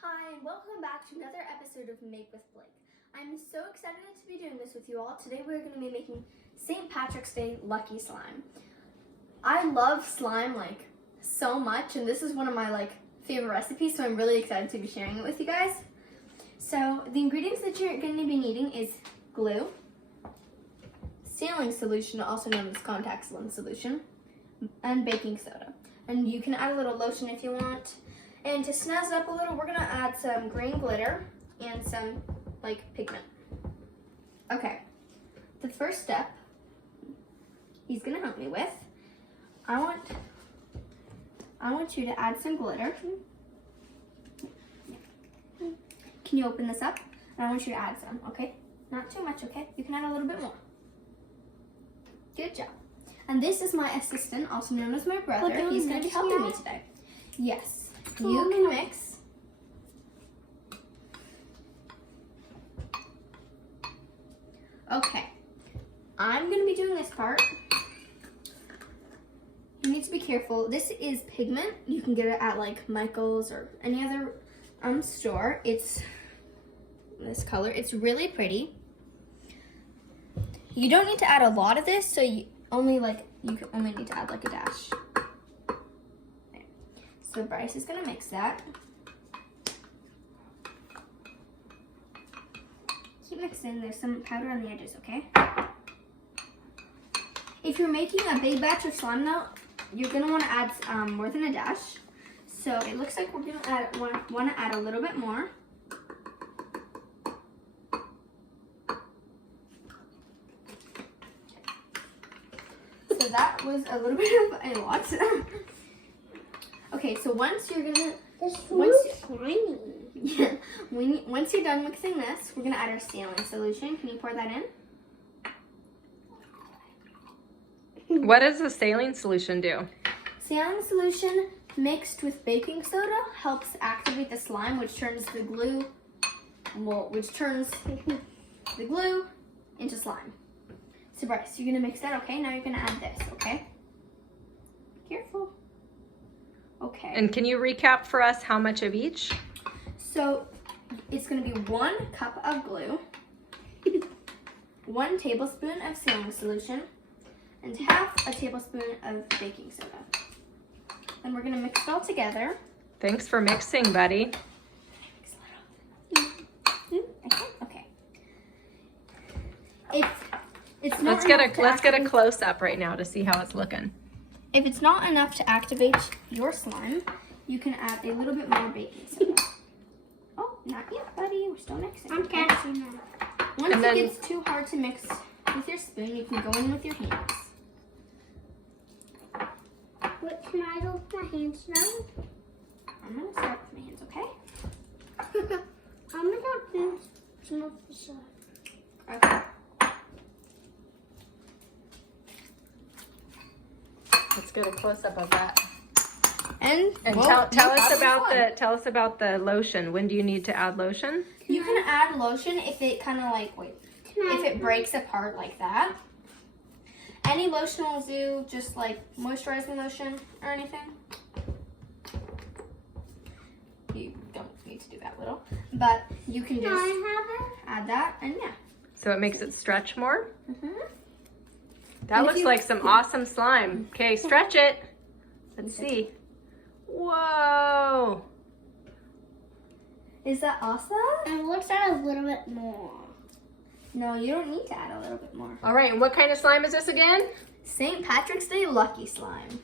Hi, and welcome back to another episode of Make with Blake. I'm so excited to be doing this with you all. Today we're going to be making St. Patrick's Day Lucky Slime. I love slime so much, and this is one of my favorite recipes, so I'm really excited to be sharing it with you guys. So the ingredients that you're going to be needing is glue, saline solution, also known as contact lens solution, and baking soda. And you can add a little lotion if you want. And to snazz it up a little, we're gonna add some green glitter and some pigment. Okay, the first step he's gonna help me with. I want you to add some glitter. Can you open this up? And I want you to add some, okay? Not too much, okay? You can add a little bit more. Good job. And this is my assistant, also known as my brother. He's gonna be helping me today. Yes. You can mix. Okay, I'm going to be doing this part. You need to be careful. This is pigment. You can get it at Michael's or any other store. It's this color. It's really pretty. You don't need to add a lot of this, so you only need to add a dash. So Bryce is gonna mix that. Keep mixing, there's some powder on the edges, okay? If you're making a big batch of slime though, you're gonna wanna add more than a dash. So it looks like we're gonna wanna add a little bit more. So that was a little bit of a lot. Okay, so once you're done mixing this, we're gonna add our saline solution. Can you pour that in? What does the saline solution do? Saline solution mixed with baking soda helps activate the slime, which turns the glue into slime. So Bryce, you're gonna mix that, okay? Now you're gonna add this, okay? Careful. Okay. And can you recap for us how much of each? So it's going to be 1 cup of glue, 1 tablespoon of saline solution, and half a tablespoon of baking soda. Then we're going to mix it all together. Thanks for mixing, buddy. Okay. It's not let's get a close up right now to see how it's looking. If it's not enough to activate your slime, you can add a little bit more baking soda. Oh, not yet, buddy. We're still mixing. I'm catching that. Once it gets too hard to mix with your spoon, you can go in with your hands. What can I do with my hands now? I'm going to start with my hands, okay? I'm going to do some of the stuff. Okay. Let's get a close up of that. And tell us about the lotion. When do you need to add lotion? You can add lotion if it kind of if it breaks apart like that. Any lotion will do, just moisturizing lotion or anything. You don't need to do that little, but you can just add that, and yeah. So it makes it stretch more? Mm-hmm. That looks like some awesome slime. Okay, stretch it. Let's see. Whoa. Is that awesome? And let's add a little bit more. No, you don't need to add a little bit more. All right, and what kind of slime is this again? St. Patrick's Day Lucky Slime.